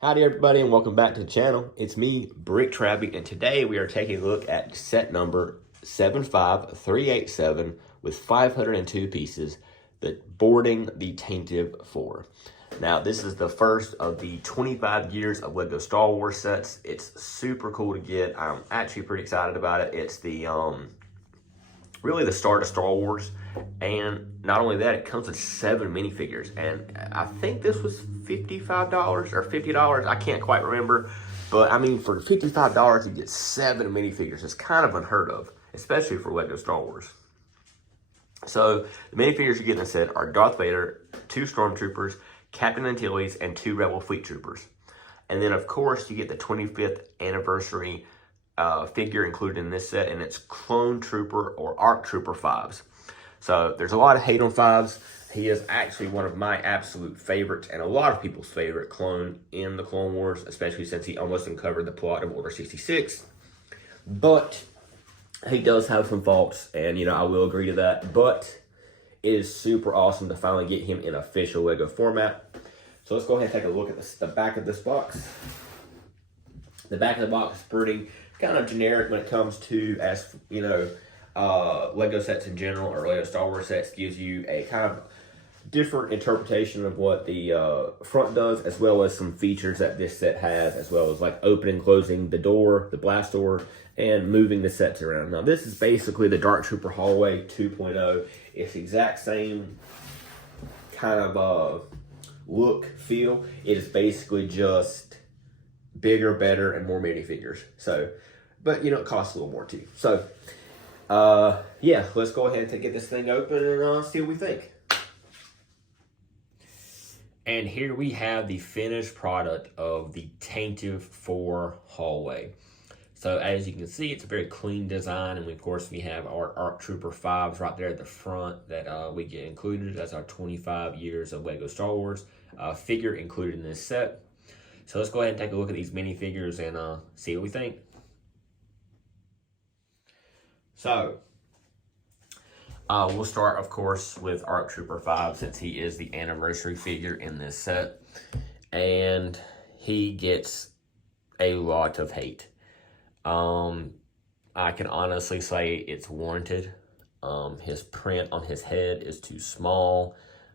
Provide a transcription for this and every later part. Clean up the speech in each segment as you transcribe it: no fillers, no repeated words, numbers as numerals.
Howdy everybody and welcome back to the channel. It's me, Brick Traby, and today we are taking a look at set number 75387 with 502 pieces, boarding the Tantive IV. Now this is the first of the 25 years of LEGO Star Wars sets. It's super cool to get. I'm actually pretty excited about it. It's the really the start of Star Wars, and not only that, it comes with 7 minifigures, and I think this was $55 or $50. I can't quite remember, but I mean, for $55 you get 7 minifigures. It's kind of unheard of, especially for LEGO Star Wars. So the minifigures you get in the set are Darth Vader, 2 Stormtroopers, Captain Antilles, and 2 Rebel Fleet Troopers. And then of course you get the 25th anniversary figure included in this set, and it's Clone Trooper or ARC Trooper 5s. So there's a lot of hate on 5s. He is actually one of my absolute favorites and a lot of people's favorite clone in the Clone Wars, especially since he almost uncovered the plot of Order 66. But he does have some faults, and I will agree to that. But it is super awesome to finally get him in official LEGO format. So let's go ahead and take a look at the back of this box. The back of the box is pretty kind of generic when it comes to, LEGO sets in general, or LEGO Star Wars sets. Gives you a kind of different interpretation of what the front does, as well as some features that this set has, as well as like opening and closing the door, the blast door, and moving the sets around. Now this is basically the Dark Trooper Hallway 2.0. It's the exact same kind of look, feel. It is basically just bigger, better, and more minifigures. So, but it costs a little more too. So, yeah, let's go ahead and get this thing open and see what we think. And here we have the finished product of the Tantive IV Hallway. So as you can see, it's a very clean design, and of course we have our ARC Trooper 5s right there at the front that we get included as our 25 years of LEGO Star Wars figure included in this set. So let's go ahead and take a look at these minifigures and see what we think. So, we'll start, of course, with ARC Trooper 5, since he is the anniversary figure in this set. And he gets a lot of hate. I can honestly say it's warranted. His print on his head is too small.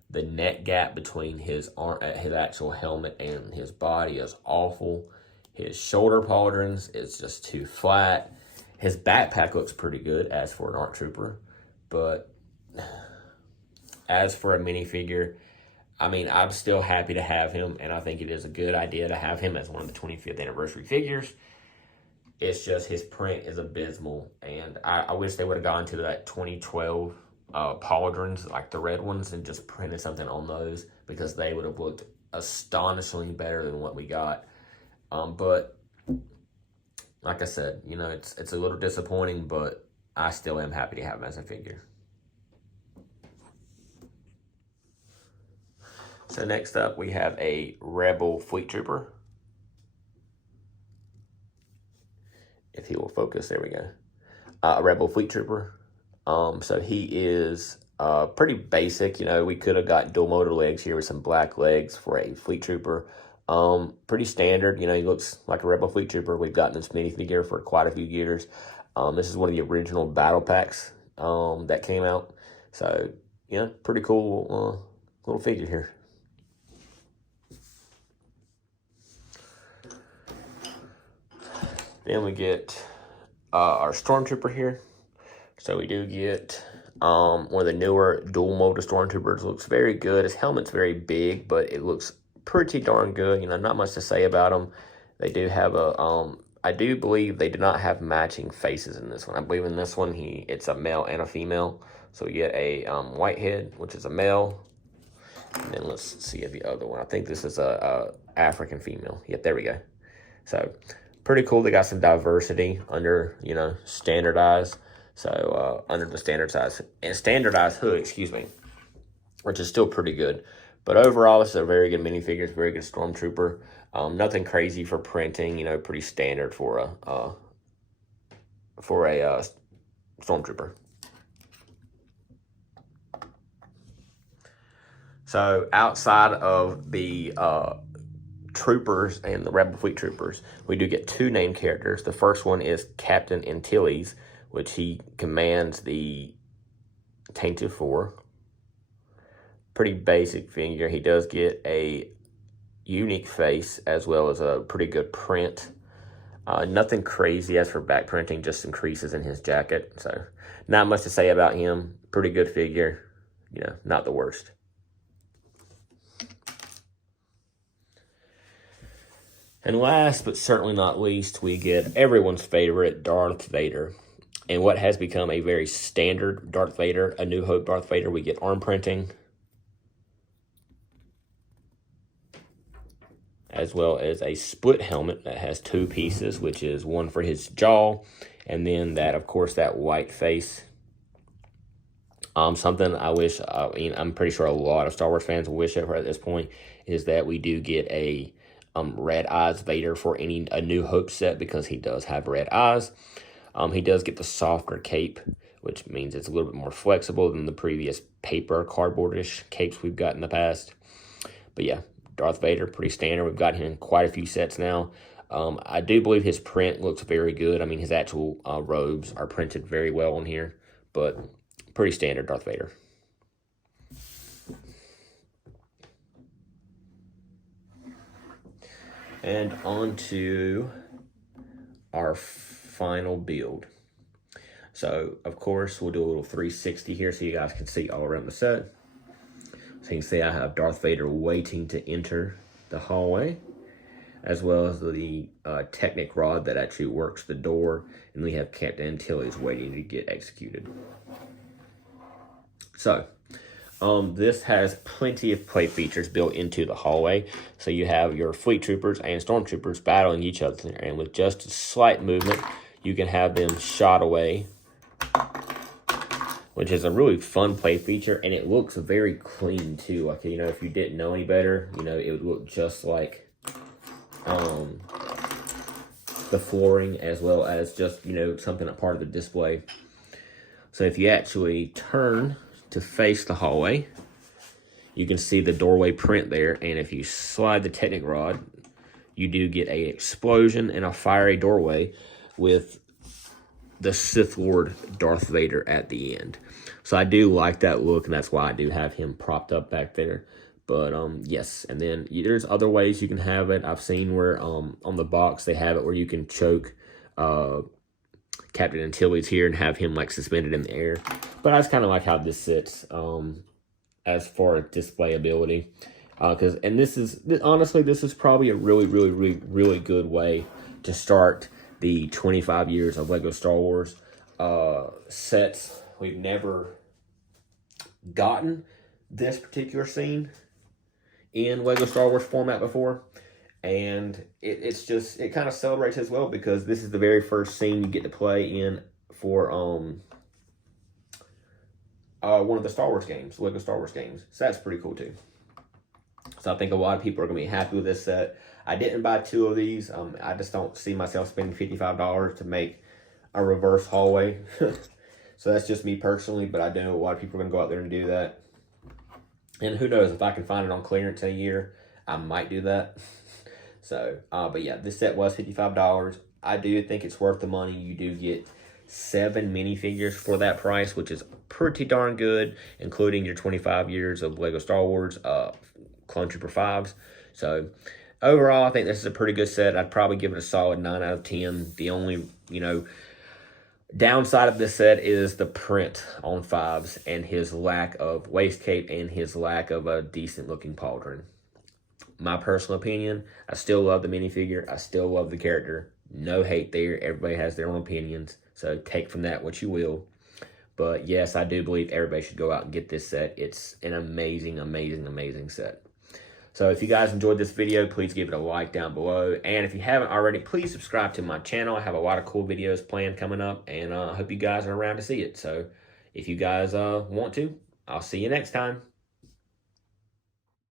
The neck gap between his actual helmet and his body is awful. His shoulder pauldrons is just too flat. His backpack looks pretty good as for an ARC Trooper, but as for a minifigure, I mean, I'm still happy to have him, and I think it is a good idea to have him as one of the 25th anniversary figures. It's just his print is abysmal, and I wish they would have gone to that 2012 pauldrons, like the red ones, and just printed something on those, because they would have looked astonishingly better than what we got. But like I said, it's a little disappointing, but I still am happy to have him as a figure. So next up, we have a Rebel Fleet Trooper. If he will focus, there we go. A Rebel Fleet Trooper. So he is pretty basic. We could have got dual motor legs here with some black legs for a Fleet Trooper. Pretty standard. He looks like a Rebel Fleet Trooper. We've gotten this minifigure for quite a few years. This is one of the original battle packs that came out. So, pretty cool little figure here. Then we get our Stormtrooper here. So we do get one of the newer dual motor Stormtroopers. Looks very good. His helmet's very big, but it looks pretty darn good. Not much to say about them. They do have a I do believe they do not have matching faces in this one. I believe in this one it's a male and a female. So you get a whitehead, which is a male. And then let's see the other one. I think this is a African female. Yep, there we go. So pretty cool. They got some diversity under, standardized. So under the standardized hood, excuse me, which is still pretty good. But overall, this is a very good minifigure. It's a very good Stormtrooper. Nothing crazy for printing. Pretty standard for a Stormtrooper. So outside of the troopers and the Rebel Fleet troopers, we do get 2 named characters. The first one is Captain Antilles, which he commands the Tantive IV. Pretty basic figure. He does get a unique face as well as a pretty good print. Nothing crazy as for back printing, just some creases in his jacket. So not much to say about him. Pretty good figure. You know, not the worst. And last but certainly not least, we get everyone's favorite Darth Vader. And what has become a very standard Darth Vader, A New Hope Darth Vader, we get arm printing, as well as a split helmet that has 2 pieces, which is one for his jaw, and then that, of course, that white face. Something I wish, I'm pretty sure a lot of Star Wars fans wish for at this point, is that we do get a Red Eyes Vader for A New Hope set, because he does have red eyes. He does get the softer cape, which means it's a little bit more flexible than the previous paper cardboardish capes we've got in the past. But yeah, Darth Vader, pretty standard. We've got him in quite a few sets now. I do believe his print looks very good. I mean, his actual robes are printed very well on here, but pretty standard Darth Vader. And on to our final build. So, of course, we'll do a little 360 here so you guys can see all around the set. So you can see I have Darth Vader waiting to enter the hallway, as well as the Technic rod that actually works the door, and we have Captain Antilles waiting to get executed. So, this has plenty of play features built into the hallway. So you have your fleet troopers and stormtroopers battling each other, and with just a slight movement, you can have them shot away, which is a really fun play feature, and it looks very clean too. Like, you know, if you didn't know any better, you know, it would look just like the flooring, as well as just, you know, something a part of the display. So if you actually turn to face the hallway, you can see the doorway print there, and if you slide the Technic rod, you do get a explosion and a fiery doorway with the Sith Lord Darth Vader at the end. So I do like that look, and that's why I do have him propped up back there. But yes, and then there's other ways you can have it. I've seen where on the box they have it where you can choke Captain Antilles here and have him like suspended in the air. But I just kind of like how this sits as far as display ability. And this is, honestly, this is probably a really good way to start the 25 years of LEGO Star Wars sets. We've never gotten this particular scene in LEGO Star Wars format before. And it kind of celebrates as well, because this is the very first scene you get to play in for one of the Star Wars games, LEGO Star Wars games. So that's pretty cool too. So I think a lot of people are going to be happy with this set. I didn't buy 2 of these. I just don't see myself spending $55 to make a reverse hallway. So that's just me personally, but I know a lot of people are going to go out there and do that. And who knows, if I can find it on clearance in a year, I might do that. So, but yeah, this set was $55. I do think it's worth the money. You do get 7 minifigures for that price, which is pretty darn good, including your 25 years of LEGO Star Wars Clone Trooper 5s. So, overall, I think this is a pretty good set. I'd probably give it a solid 9 out of 10. The only, you know, downside of this set is the print on 5s and his lack of waist cape and his lack of a decent looking pauldron. My personal opinion, I still love the minifigure. I still love the character. No hate there. Everybody has their own opinions, so take from that what you will. But yes, I do believe everybody should go out and get this set. It's an amazing set. So if you guys enjoyed this video, please give it a like down below. And if you haven't already, please subscribe to my channel. I have a lot of cool videos planned coming up, and I hope you guys are around to see it. So if you guys want to, I'll see you next time.